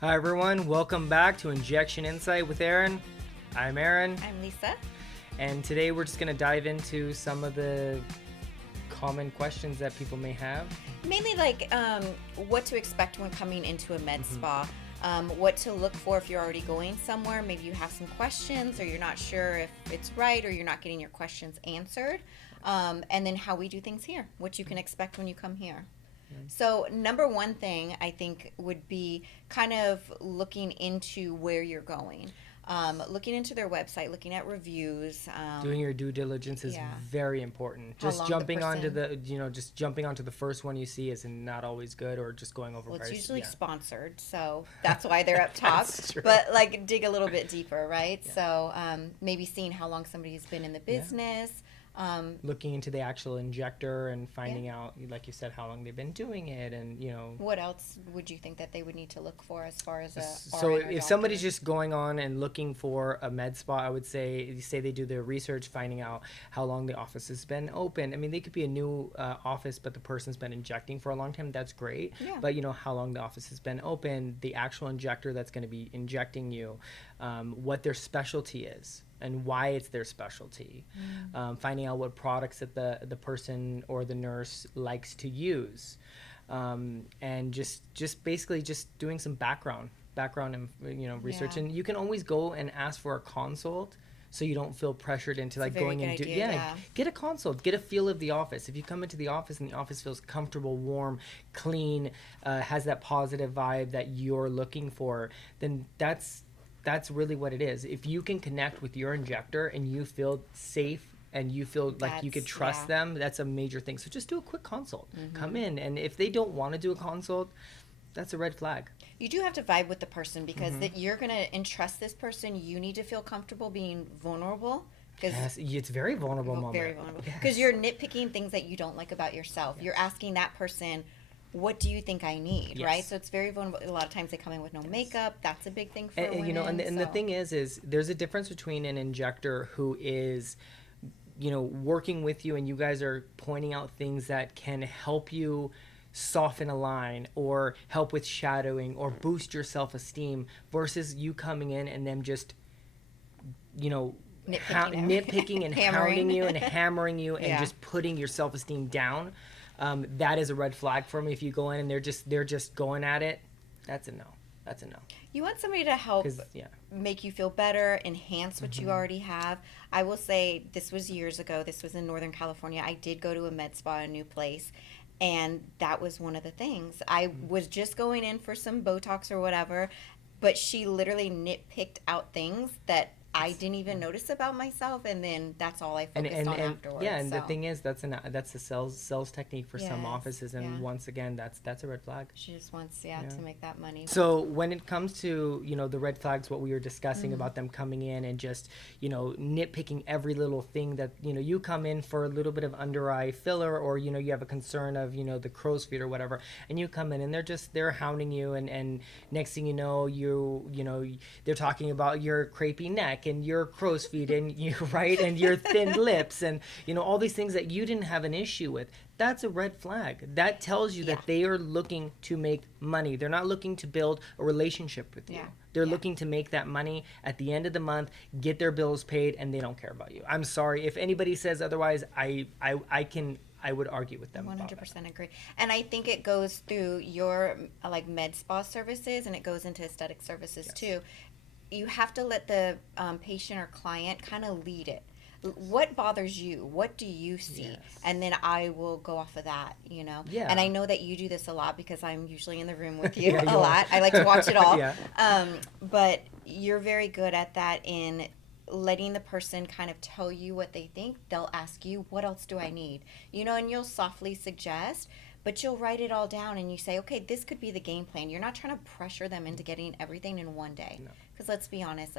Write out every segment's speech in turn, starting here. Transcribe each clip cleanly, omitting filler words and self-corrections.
Hi everyone, welcome back to Injection Insight with Aaron. I'm Aaron, I'm Lisa. and today we're just going to dive into some of the common questions that people may have. Mainly what to expect when coming into a med spa, what to look for if you're already going somewhere. Maybe you have some questions or you're not sure if it's right or you're not getting your questions answered. And then how we do things here, what you can expect when you come here. So number one thing I think would be kind of looking into where you're going. Looking into their website, looking at reviews. Doing your due diligence is very important. How Just long jumping the onto person- just jumping onto the first one you see is not always good, or just going over Well, it's price. usually sponsored, so that's why they're up top. That's true. But dig a little bit deeper, right? Yeah. So maybe seeing how long somebody's been in the business. Looking into the actual injector and finding out, like you said, how long they've been doing it, and What else would you think that they would need to look for as far as a So RN or if somebody's just going on and looking for a med spa, I would say they do their research, finding out how long the office has been open. I mean, they could be a new office, but the person's been injecting for a long time. That's great. Yeah. But how long the office has been open, the actual injector that's going to be injecting you, what their specialty is, and why it's their specialty. Finding out what products that the person or the nurse likes to use. And just basically just doing some background and research. Yeah. And you can always go and ask for a consult, so you don't feel pressured into That's a going very and good idea, get a consult, get a feel of the office. If you come into the office and the office feels comfortable, warm, clean, has that positive vibe that you're looking for, then that's really what it is. If you can connect with your injector and you feel safe and you feel like you could trust them, that's a major thing. So just do a quick consult. Come in, and if they don't want to do a consult, that's a red flag. You do have to vibe with the person because that you're going to entrust this person. You need to feel comfortable being vulnerable. Yes, it's very vulnerable moment. Very vulnerable. Because you're nitpicking things that you don't like about yourself. Yes. You're asking that person, what do you think I need, right? So it's very vulnerable. A lot of times they come in with no makeup. That's a big thing for women. And the thing is there's a difference between an injector who is working with you and you guys are pointing out things that can help you soften a line or help with shadowing or boost your self-esteem, versus you coming in and them just nitpicking and hounding you and hammering you and just putting your self-esteem down. That is a red flag for me. If you go in and they're just going at it, that's a no. You want somebody to help make you feel better, enhance what you already have. I will say, this was years ago. This was in Northern California. I did go to a med spa, a new place, and that was one of the things. I was just going in for some Botox or whatever, but she literally nitpicked out things that I didn't even notice about myself, and then that's all I focused on afterwards. Yeah, and the thing is, that's a sales technique for some offices, and once again, that's a red flag. She just wants to make that money. So when it comes to the red flags, what we were discussing about them coming in and just nitpicking every little thing that you come in for a little bit of under eye filler, or you have a concern of the crow's feet or whatever, and you come in and they're hounding you, and next thing you know, they're talking about your crepey neck and your crow's feet and and your thin lips and all these things that you didn't have an issue with. That's a red flag. That tells you that they are looking to make money. They're not looking to build a relationship with you. They're looking to make that money at the end of the month, get their bills paid, and they don't care about you. I'm sorry if anybody says otherwise. I would argue with them. 100% agree. And I think it goes through your med spa services, and it goes into aesthetic services too. You have to let the patient or client kind of lead it. What bothers you? What do you see? And then I will go off of that, Yeah. And I know that you do this a lot because I'm usually in the room with you a lot. I like to watch it all. But you're very good at that in letting the person kind of tell you what they think. They'll ask you, what else do I need? And you'll softly suggest, but you'll write it all down and you say, okay, this could be the game plan. You're not trying to pressure them into getting everything in one day. Because let's be honest,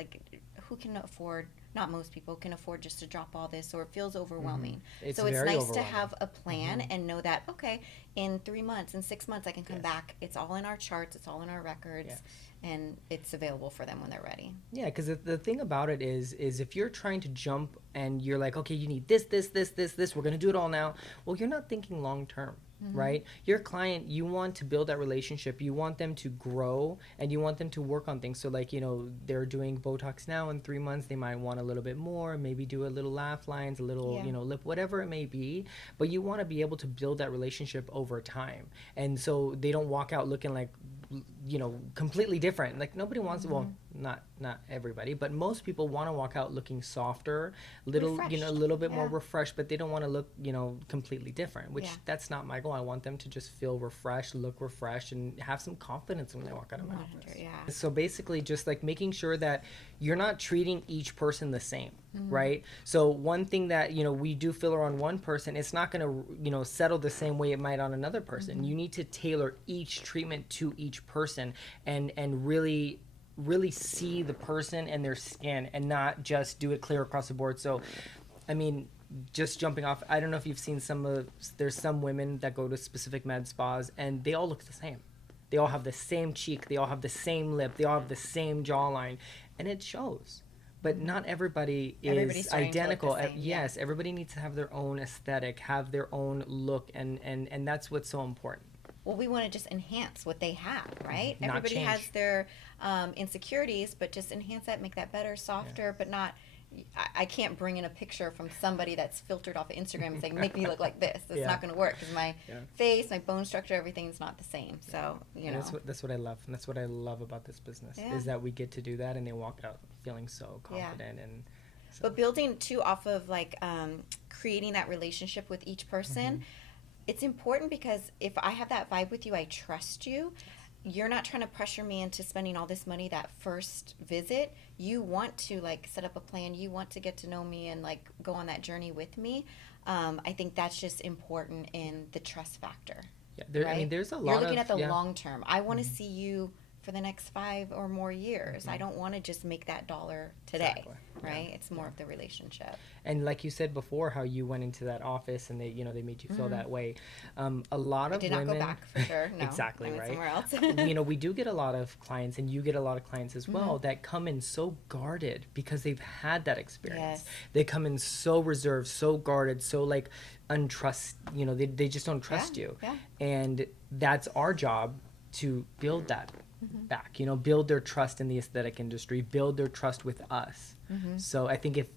who can afford, not most people can afford just to drop all this, or it feels overwhelming. So it's nice to have a plan and know that, okay, in 3 months, in 6 months, I can come back. It's all in our charts. It's all in our records. And it's available for them when they're ready. Yeah, because the thing about it is if you're trying to jump and you're like, okay, you need this, we're going to do it all now. Well, you're not thinking long term. right? Your client, you want to build that relationship. You want them to grow and you want them to work on things. So like, they're doing Botox now. In 3 months, they might want a little bit more, maybe do a little laugh lines, a little, lip, whatever it may be. But you want to be able to build that relationship over time. And so they don't walk out looking like, completely different. Like nobody wants well, not everybody, but most people want to walk out looking softer, Refreshed. a little bit more refreshed, but they don't want to look, completely different, which that's not my goal. I want them to just feel refreshed, look refreshed, and have some confidence when they walk out of my office. So basically just like making sure that you're not treating each person the same, right? So one thing that, we do filler on one person, it's not going to, settle the same way it might on another person. You need to tailor each treatment to each person and really see the person and their skin and not just do it clear across the board. So, I mean, just jumping off, I don't know if you've seen there's some women that go to specific med spas and they all look the same. They all have the same cheek. They all have the same lip. They all have the same jawline. And it shows. But not everybody is identical. Yes, everybody needs to have their own aesthetic, have their own look, and that's what's so important. Well, we want to just enhance what they have, right? Not Everybody change. has their insecurities, but just enhance that, make that better, softer, but not. I can't bring in a picture from somebody that's filtered off of Instagram and say, make me look like this. It's not going to work because my face, my bone structure, everything's not the same. So, That's what I love. And that's what I love about this business is that we get to do that and they walk out feeling so confident. And so. But building too off of like creating that relationship with each person, it's important because if I have that vibe with you, I trust you. You're not trying to pressure me into spending all this money that first visit. You want to like set up a plan. You want to get to know me and like go on that journey with me. I think that's just important in the trust factor. Yeah, right? I mean, there's a lot. You're looking at the long term. I want to see you for the next 5 or more years. I don't want to just make that dollar today, right? It's more of the relationship. And like you said before, how you went into that office and they made you feel that way. A lot of women did not go back for sure. No, exactly, I went right? somewhere else. We do get a lot of clients, and you get a lot of clients as well that come in so guarded because they've had that experience. Yes. They come in so reserved, so guarded, so like untrust. They just don't trust you. Yeah. And that's our job to build that back, build their trust in the aesthetic industry, build their trust with us. So I think if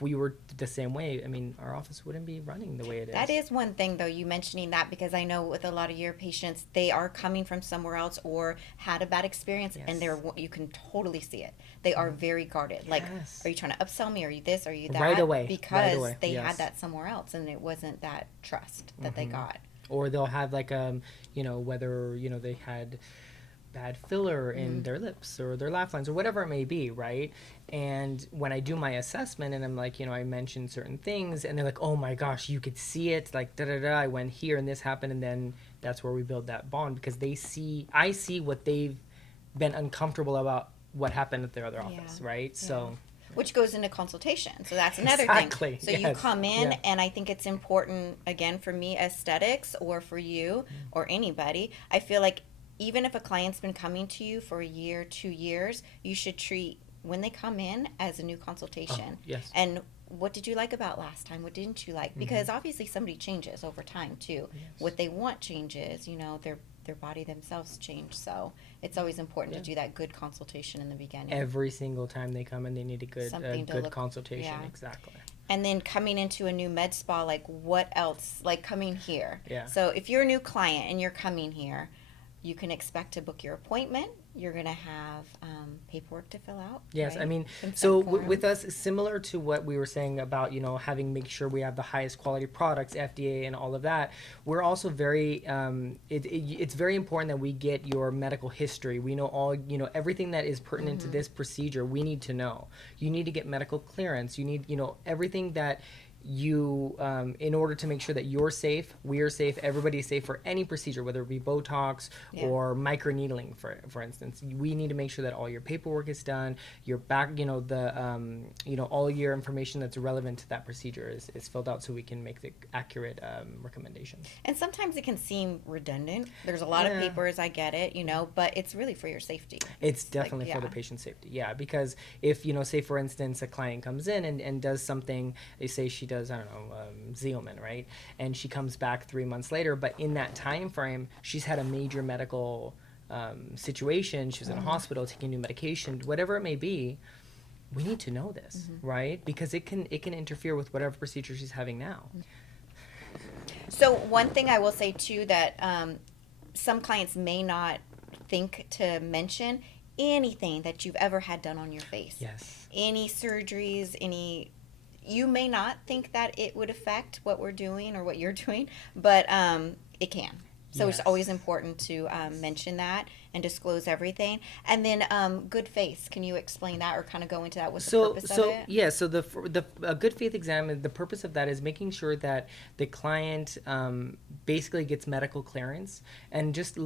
we were the same way, I mean, our office wouldn't be running the way it is. That is one thing, though, you mentioning that, because I know with a lot of your patients, they are coming from somewhere else or had a bad experience, and you can totally see it. They are very guarded. Yes. Like, are you trying to upsell me? Are you this? Are you that? Right away. Because they had that somewhere else, and it wasn't that trust that they got. Or they'll have like, whether, they had bad filler in their lips or their laugh lines or whatever it may be, right? And when I do my assessment and I'm like, I mentioned certain things and they're like, oh my gosh, you could see it, like I went here and this happened, and then that's where we build that bond because I see what they've been uncomfortable about what happened at their other office, right? Yeah. So which goes into consultation. So that's another thing. So you come in, and I think it's important, again, for me, aesthetics, or for you or anybody, I feel like even if a client's been coming to you for a year, 2 years, you should treat when they come in as a new consultation. Yes. And what did you like about last time? What didn't you like? Because obviously somebody changes over time too. Yes. What they want changes, their body themselves change. So it's always important to do that good consultation in the beginning. Every single time they come in, they need a good consultation. Yeah. Exactly. And then coming into a new med spa, like what else? Like coming here. Yeah. So if you're a new client and you're coming here, you can expect to book your appointment. You're going to have paperwork to fill out. Yes, right? I mean, so with us, similar to what we were saying about, make sure we have the highest quality products, FDA and all of that, we're also very, it's very important that we get your medical history. We know all, everything that is pertinent to this procedure, we need to know. You need to get medical clearance. You need, everything that you in order to make sure that you're safe, we're safe, everybody's safe for any procedure, whether it be Botox or microneedling, for instance. We need to make sure that all your paperwork is done, your back, all your information that's relevant to that procedure is filled out so we can make the accurate recommendations. And sometimes it can seem redundant. There's a lot of papers, I get it, but it's really for your safety. It's definitely for the patient's safety, because if, say for instance, a client comes in and does something, they say she does, I don't know, Xeomin, right? And she comes back 3 months later, but in that time frame, she's had a major medical situation. She was in a hospital taking new medication, whatever it may be. We need to know this, right? Because it can interfere with whatever procedure she's having now. So one thing I will say too that some clients may not think to mention, anything that you've ever had done on your face. Yes. Any surgeries, you may not think that it would affect what we're doing or what you're doing, but it can. So Yes. it's always important to mention that and disclose everything. And then good face. Can you explain that or kind of go into that? What's the purpose of it? Yeah, so the good faith exam, the purpose of that is making sure that the client basically gets medical clearance and just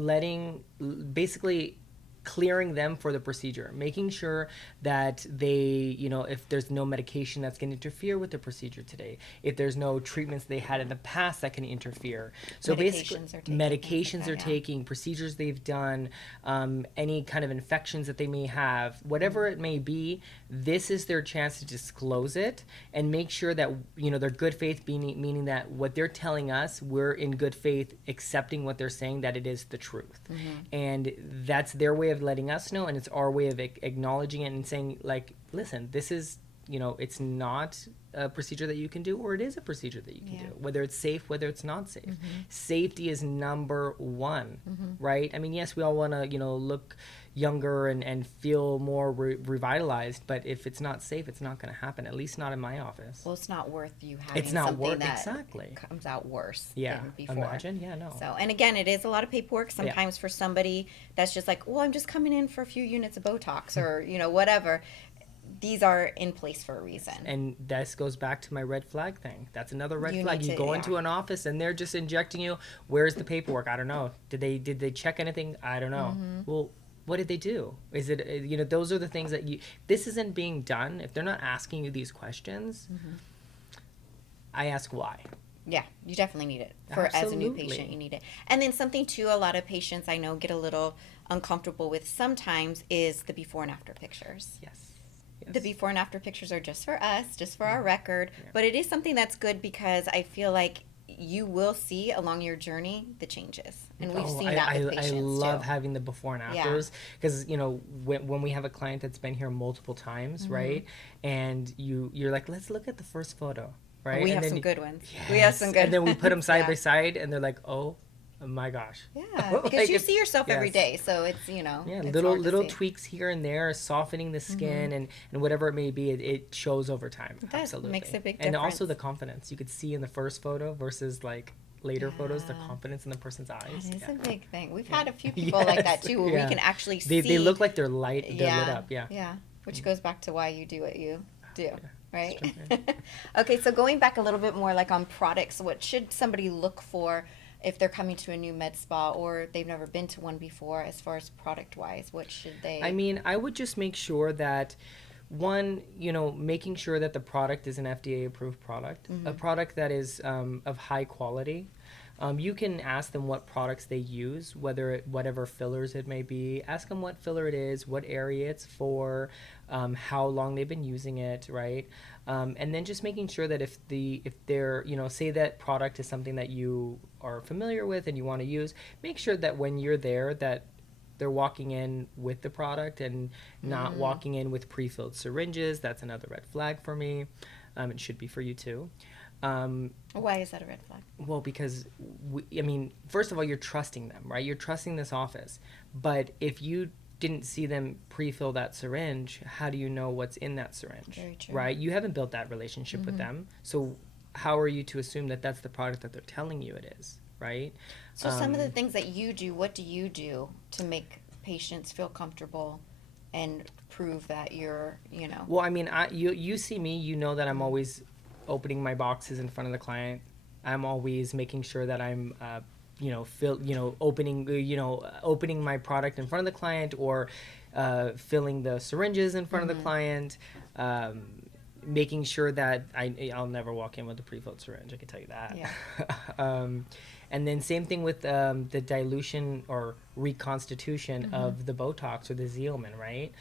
basically clearing them for the procedure, making sure that they, if there's no medication that's going to interfere with the procedure today, if there's no treatments they had in the past that can interfere. So medications they're taking, procedures they've done, any kind of infections that they may have, whatever it may be, this is their chance to disclose it and make sure that, their good faith meaning that what they're telling us, we're in good faith accepting what they're saying, that it is the truth. And that's their way of letting us know, and it's our way of acknowledging it and saying, like, listen, this is, it's not a procedure that you can do, or it is a procedure that you can do, whether it's safe, whether it's not safe. Safety is number one, right? I mean, yes, we all want to, look younger and feel more revitalized, but if it's not safe, it's not going to happen, at least not in my office. Well, it's not worth you having something that comes out worse than before. Imagine, no. So, and again, it is a lot of paperwork sometimes for somebody that's just like, well, I'm just coming in for a few units of Botox or, whatever. These are in place for a reason. And this goes back to my red flag thing. That's another red flag. You go into an office and they're just injecting you. Where's the paperwork? I don't know. Did they check anything? I don't know. Well, what did they do? Is it, those are the things that this isn't being done. If they're not asking you these questions, I ask why. Yeah, you definitely need it. As a new patient, you need it. And then something too, a lot of patients I know get a little uncomfortable with sometimes is the before and after pictures. Yes. The before and after pictures are just for us, just for our record. But it is something that's good because I feel like you will see along your journey the changes, and we've seen that with patients. I love having the before and afters because when we have a client that's been here multiple times, right, and you're like, let's look at the first photo, right? We have some good ones. Yes. We have some good. And then we put them side by side, and they're like, oh my gosh. Yeah, because like you see yourself every day, so it's it's little tweaks here and there, softening the skin and whatever it may be, it shows over time. It does. Absolutely. Makes a big difference. And also the confidence you could see in the first photo versus like later photos, the confidence in the person's eyes. That is a big thing. We've had a few people like that too, where we can actually see. They look like they're lit up. Yeah. Which goes back to why you do what you do. Right. True, okay, so going back a little bit more, like on products, what should somebody look for if they're coming to a new med spa or they've never been to one before, as far as product wise? What should they? I mean, I would just make sure that one, making sure that the product is an FDA approved product, a product that is of high quality. You can ask them what products they use, whatever fillers it may be. Ask them what filler it is, what area it's for, how long they've been using it, right? And then just making sure that if they're, say that product is something that you are familiar with and you want to use, make sure that when you're there that they're walking in with the product and not walking in with pre-filled syringes. That's another red flag for me. It should be for you too. Why is that a red flag? Well, because first of all, you're trusting them, right? You're trusting this office. But if you didn't see them pre-fill that syringe, how do you know what's in that syringe? Very true. Right? You haven't built that relationship with them. So how are you to assume that that's the product that they're telling you it is, right? So some of the things that you do, what do you do to make patients feel comfortable and prove that you're, Well, I mean, you see me, you know that I'm always opening my boxes in front of the client. I'm always making sure that I'm, opening my product in front of the client, or filling the syringes in front of the client, making sure that I'll never walk in with a pre-filled syringe. I can tell you that. Yeah. And then same thing with the dilution or reconstitution of the Botox or the Xeomin, right?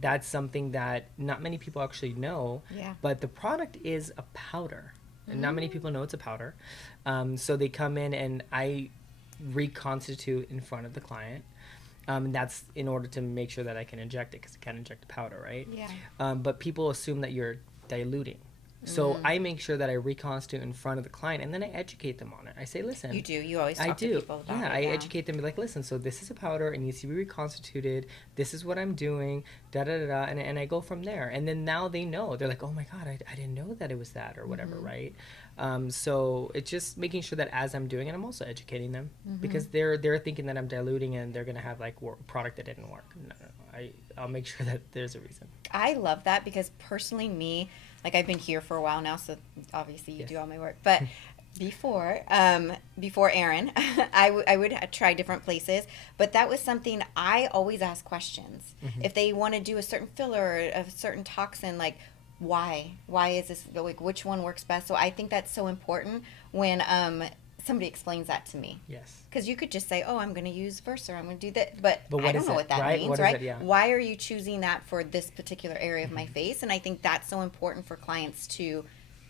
That's something that not many people actually know, but the product is a powder. And not many people know it's a powder. So they come in and I reconstitute in front of the client. That's in order to make sure that I can inject it, because I can't inject the powder, right? Yeah. But people assume that you're diluting. So I make sure that I reconstitute in front of the client, and then I educate them on it. I say, listen. You do. You always talk to people about it. I educate them, be like, listen, so this is a powder. It needs to be reconstituted. This is what I'm doing, da-da-da-da. And I go from there. And then now they know. They're like, oh, my God, I didn't know that it was that or whatever, right? So it's just making sure that as I'm doing it, I'm also educating them. Because they're thinking that I'm diluting and they're going to have, like, product that didn't work. No. I'll make sure that there's a reason. I love that because personally me, like I've been here for a while now, so obviously you do all my work. But before Aaron, I would try different places. But that was something I always ask questions. If they want to do a certain filler or a certain toxin, like why? Why is this, like which one works best? So I think that's so important when somebody explains that to me. Yes. Because you could just say, oh, I'm going to use Versa, I'm going to do that. But I don't know what that means, what right? Is it? Yeah. Why are you choosing that for this particular area of my face? And I think that's so important for clients to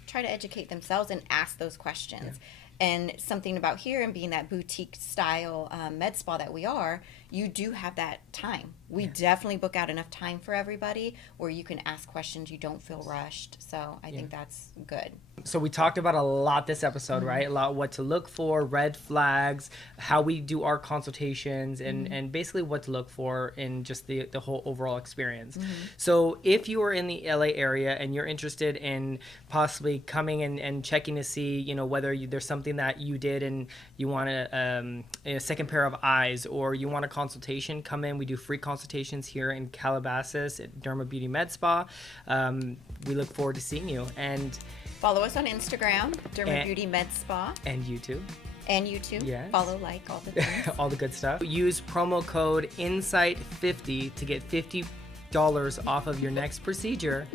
try to educate themselves and ask those questions. Yeah. And something about here and being that boutique style med spa that we are, you do have that time. We definitely book out enough time for everybody where you can ask questions. You don't feel rushed. So I think that's good. So we talked about a lot this episode, right? A lot what to look for, red flags, how we do our consultations, and basically what to look for in just the whole overall experience. So if you are in the LA area and you're interested in possibly coming and checking to see, you know, whether there's something that you did and you want a second pair of eyes, or you want a consultation, come in. We do free consultations here in Calabasas at Derma Beauty Med Spa. We look forward to seeing you. And follow us on Instagram, Derma Beauty Med Spa. And YouTube. And YouTube. Yes. Follow, like, all the things. All the good stuff. Use promo code INSIGHT50 to get $50 off of your next procedure.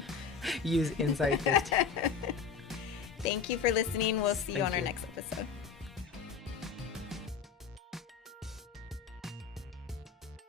Use INSIGHT50. Thank you for listening. We'll see you on our next episode.